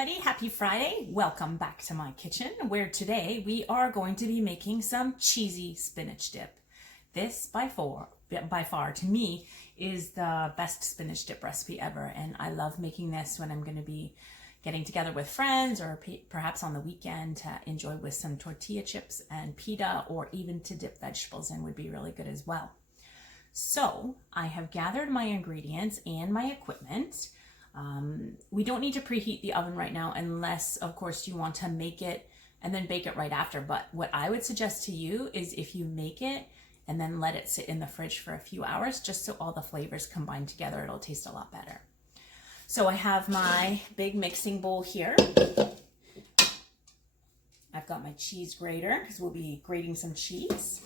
everybody, happy Friday. Welcome back to my kitchen, where today we are going to be making some cheesy spinach dip. This by far to me is the best spinach dip recipe ever, and I love making this when I'm going to be getting together with friends or perhaps on the weekend to enjoy with some tortilla chips and pita, or even to dip vegetables in would be really good as well. So I have gathered my ingredients and my equipment. We don't need to preheat the oven right now unless, of course, you want to make it and then bake it right after. But what I would suggest to you is if you make it and then let it sit in the fridge for a few hours, just so all the flavors combine together, it'll taste a lot better. So I have my big mixing bowl here. I've got my cheese grater because we'll be grating some cheese.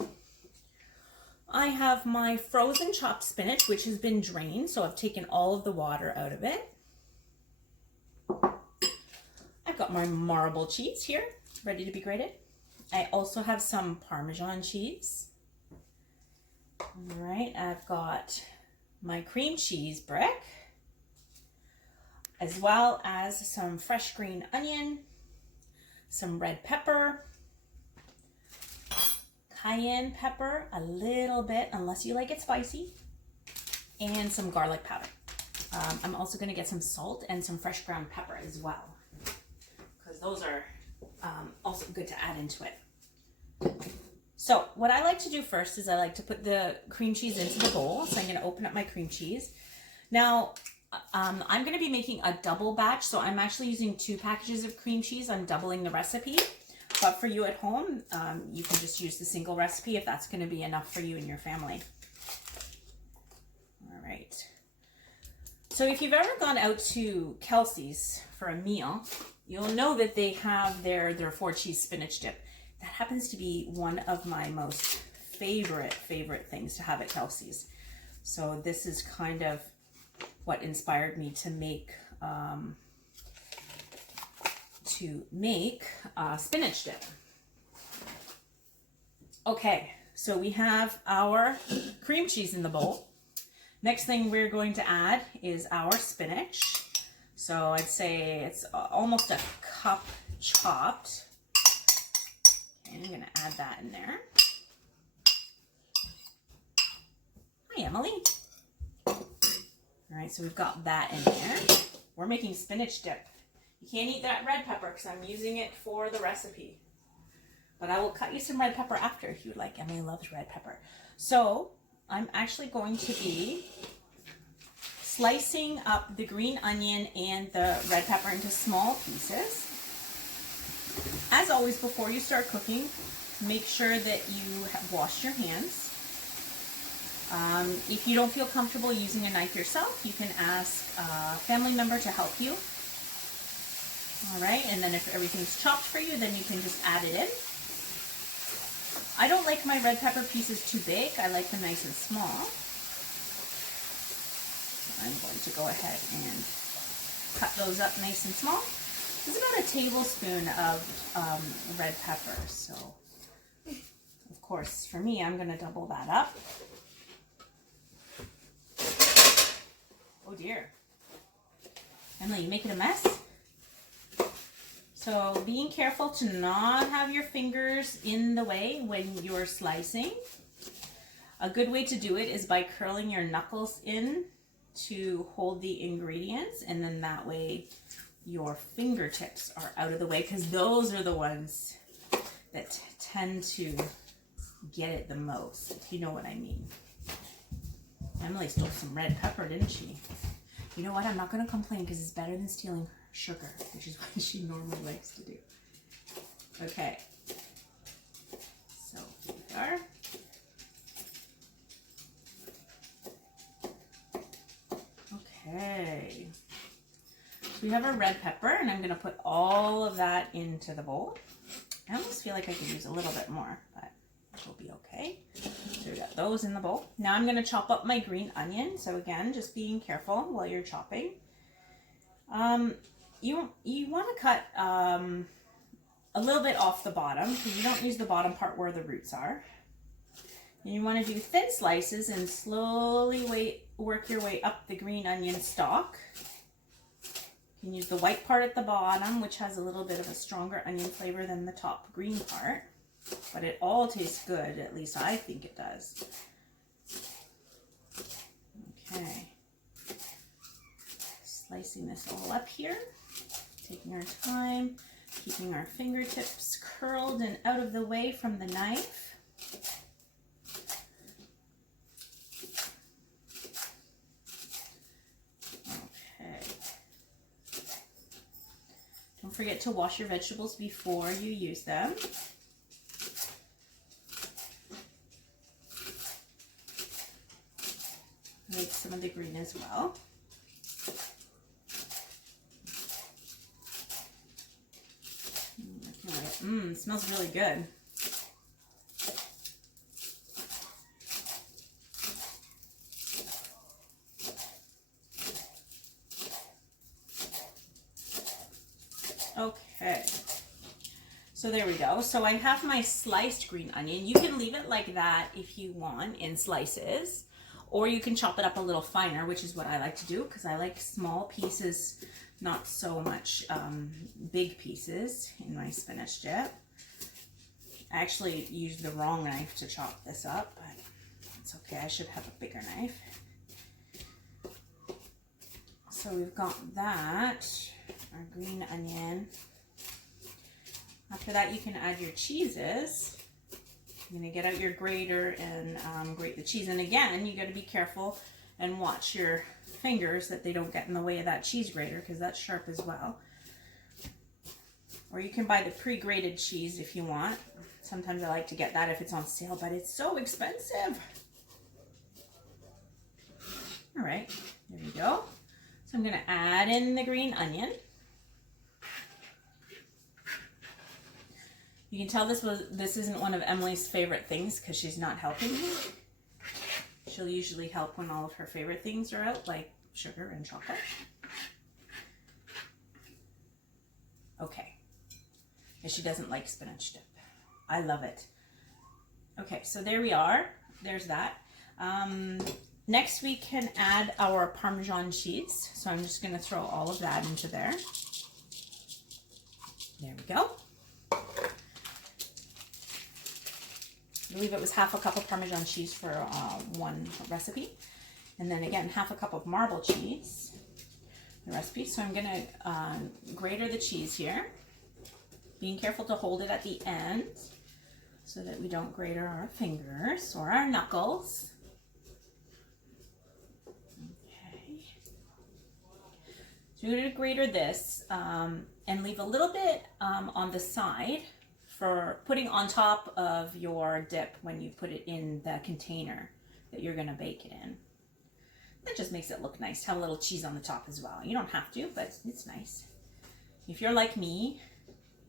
I have my frozen chopped spinach, which has been drained, so I've taken all of the water out of it. I've got my marble cheese here, ready to be grated. I also have some Parmesan cheese. All right, I've got my cream cheese brick, as well as some fresh green onion, some red pepper, cayenne pepper, a little bit, unless you like it spicy, and some garlic powder. I'm also going to get some salt and some fresh ground pepper as well, because those are also good to add into it. So what I like to do first is I like to put the cream cheese into the bowl. So I'm going to open up my cream cheese. Now, I'm going to be making a double batch, so I'm actually using 2 packages of cream cheese. I'm doubling the recipe. But for you at home, you can just use the single recipe if that's going to be enough for you and your family. All right. So if you've ever gone out to Kelsey's for a meal, you'll know that they have their 4-cheese spinach dip. That happens to be one of my most favorite things to have at Kelsey's. So this is kind of what inspired me to make spinach dip. Okay, so we have our cream cheese in the bowl. Next thing we're going to add is our spinach. So I'd say it's almost a cup chopped. Okay, I'm gonna add that in there. Hi, Emily. All right, so we've got that in there. We're making spinach dip. You can't eat that red pepper because I'm using it for the recipe. But I will cut you some red pepper after if you would like. Emily loves red pepper. So I'm actually going to be slicing up the green onion and the red pepper into small pieces. As always, before you start cooking, make sure that you have washed your hands. If you don't feel comfortable using a knife yourself, you can ask a family member to help you. All right, and then if everything's chopped for you, then you can just add it in. I don't like my red pepper pieces too big. I like them nice and small. So I'm going to go ahead and cut those up nice and small. It's about a tablespoon of red pepper. So, of course, for me, I'm going to double that up. Oh dear. Emily, you making a mess? So being careful to not have your fingers in the way when you're slicing. A good way to do it is by curling your knuckles in to hold the ingredients, and then that way your fingertips are out of the way, because those are the ones that tend to get it the most, if you know what I mean. Emily stole some red pepper, didn't she? You know what? I'm not going to complain, because it's better than stealing sugar, which is what she normally likes to do. Okay. So here we are. Okay. So we have our red pepper, and I'm going to put all of that into the bowl. I almost feel like I could use a little bit more, but it'll be okay. So we got those in the bowl. Now I'm going to chop up my green onion. So again, just being careful while you're chopping. You want to cut a little bit off the bottom, because you don't use the bottom part where the roots are. And you want to do thin slices and slowly work your way up the green onion stalk. You can use the white part at the bottom, which has a little bit of a stronger onion flavor than the top green part. But it all tastes good, at least I think it does. Okay. Slicing this all up here. Taking our time, keeping our fingertips curled and out of the way from the knife. Okay. Don't forget to wash your vegetables before you use them. Make some of the green as well. It smells really good. Okay, so there we go. So I have my sliced green onion. You can leave it like that if you want in slices, or you can chop it up a little finer, which is what I like to do because I like small pieces, not so much big pieces in my spinach dip. I actually used the wrong knife to chop this up, but it's okay. I should have a bigger knife. So we've got that, our green onion. After that, you can add your cheeses. You're gonna get out your grater and grate the cheese. And again, you gotta be careful and watch your fingers that they don't get in the way of that cheese grater because that's sharp as well. Or you can buy the pre-grated cheese if you want. Sometimes I like to get that if it's on sale, but it's so expensive. All right, there you go. So I'm gonna add in the green onion. You can tell this isn't one of Emily's favorite things because she's not helping me. She'll usually help when all of her favorite things are out, like sugar and chocolate. Okay. And she doesn't like spinach dip. I love it. Okay, so there we are. There's that. Next we can add our Parmesan cheese. So I'm just going to throw all of that into there. There we go. I believe it was half a cup of Parmesan cheese for one recipe. And then again, half a cup of marble cheese, the recipe. So I'm going to grater the cheese here. Being careful to hold it at the end so that we don't grate our fingers or our knuckles. Okay. So you're going to grater this and leave a little bit on the side for putting on top of your dip when you put it in the container that you're going to bake it in. That just makes it look nice to have a little cheese on the top as well. You don't have to, but it's nice. If you're like me,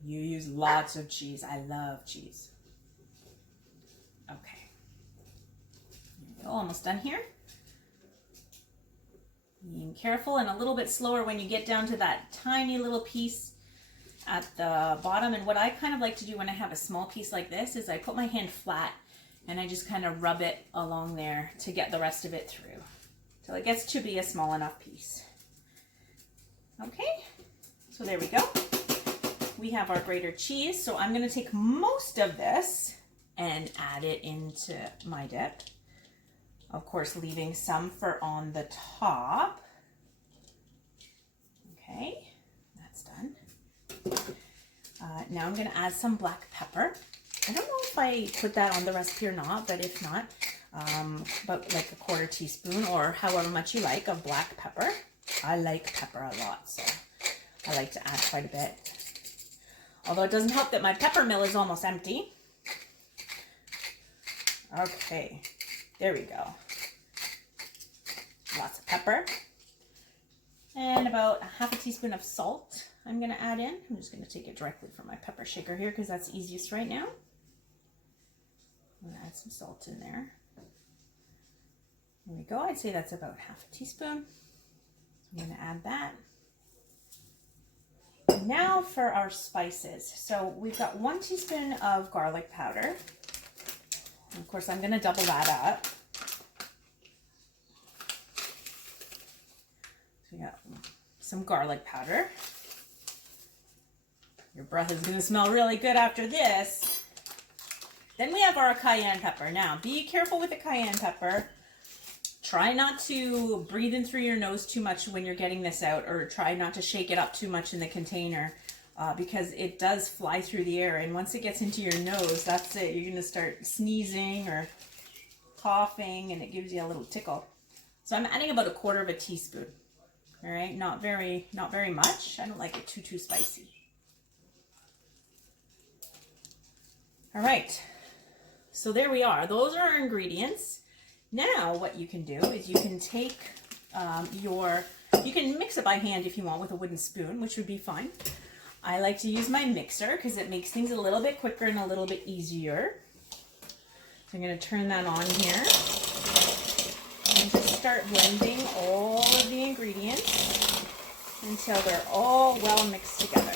you use lots of cheese. I love cheese. Okay. There we go. Almost done here. Being careful and a little bit slower when you get down to that tiny little piece at the bottom. And what I kind of like to do when I have a small piece like this is I put my hand flat and I just kind of rub it along there to get the rest of it through till it gets to be a small enough piece. Okay, so there we go. We have our grated cheese. So I'm going to take most of this and add it into my dip. Of course, leaving some for on the top. Okay, that's done. Now I'm going to add some black pepper. I don't know if I put that on the recipe or not, but if not, about like a quarter teaspoon or however much you like of black pepper. I like pepper a lot, so I like to add quite a bit. Although it doesn't help that my pepper mill is almost empty. Okay, there we go. Lots of pepper. And about a half a teaspoon of salt I'm going to add in. I'm just going to take it directly from my pepper shaker here because that's easiest right now. I'm going to add some salt in there. There we go. I'd say that's about half a teaspoon. I'm going to add that. Now for our spices. So we've got 1 teaspoon of garlic powder. And of course, I'm going to double that up. So we got some garlic powder. Your breath is going to smell really good after this. Then we have our cayenne pepper. Now, be careful with the cayenne pepper. Try not to breathe in through your nose too much when you're getting this out, or try not to shake it up too much in the container because it does fly through the air. And once it gets into your nose, that's it. You're going to start sneezing or coughing, and it gives you a little tickle. So I'm adding about 1/4 teaspoon. All right, not very much. I don't like it too spicy. All right, so there we are. Those are our ingredients. Now what you can do is you can take you can mix it by hand if you want with a wooden spoon, which would be fine. I like to use my mixer because it makes things a little bit quicker and a little bit easier. So I'm going to turn that on here and just start blending all of the ingredients until they're all well mixed together.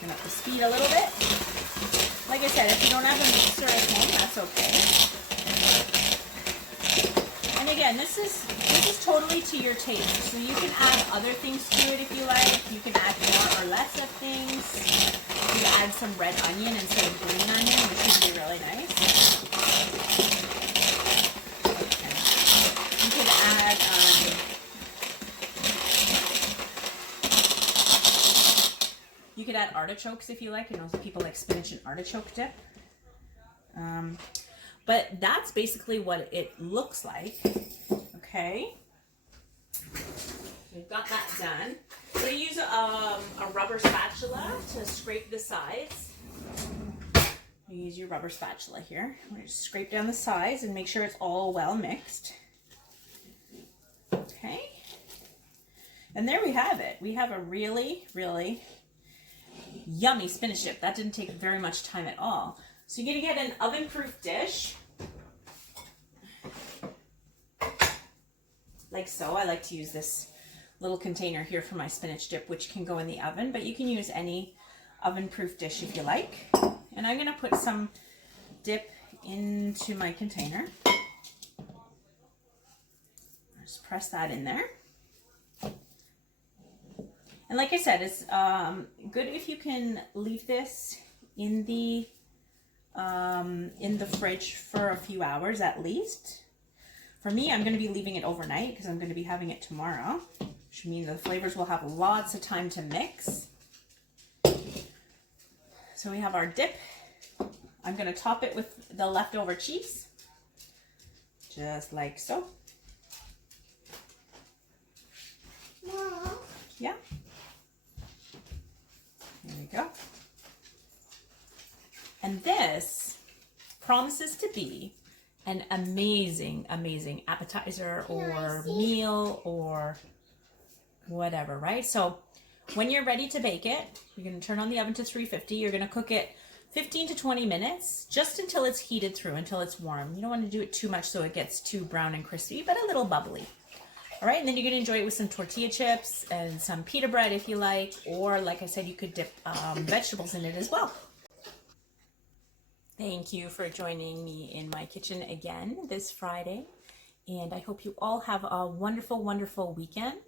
Turn up the speed a little bit. Like I said, if you don't have a mixer at home, that's okay. And again, this is totally to your taste. So you can add other things to it if you like. You can add more or less of things. You can add some red onion instead of green onion, which would be really nice. Okay. You can add artichokes if you like. You know, some people like spinach and artichoke dip. But that's basically what it looks like. Okay. We've got that done. I'm going to use a rubber spatula to scrape the sides. You use your rubber spatula here. I'm going to just scrape down the sides and make sure it's all well mixed. Okay. And there we have it. We have a really, really yummy spinach dip. That didn't take very much time at all. So you're going to get an oven-proof dish. Like so. I like to use this little container here for my spinach dip, which can go in the oven, but you can use any oven-proof dish if you like. And I'm going to put some dip into my container. Just press that in there. And like I said, it's good if you can leave this in the fridge for a few hours at least. For me, I'm going to be leaving it overnight because I'm going to be having it tomorrow, which means the flavors will have lots of time to mix. So we have our dip. I'm going to top it with the leftover cheese, just like so. Mom. Yeah. There we go. And this promises to be an amazing, amazing appetizer or meal or whatever, right? So when you're ready to bake it, you're going to turn on the oven to 350. You're going to cook it 15 to 20 minutes, just until it's heated through, until it's warm. You don't want to do it too much so it gets too brown and crispy, but a little bubbly. All right, and then you're going to enjoy it with some tortilla chips and some pita bread if you like, or like I said, you could dip vegetables in it as well. Thank you for joining me in my kitchen again this Friday, and I hope you all have a wonderful, wonderful weekend,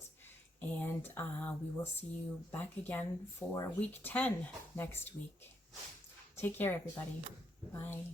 and we will see you back again for week 10 next week. Take care, everybody. Bye.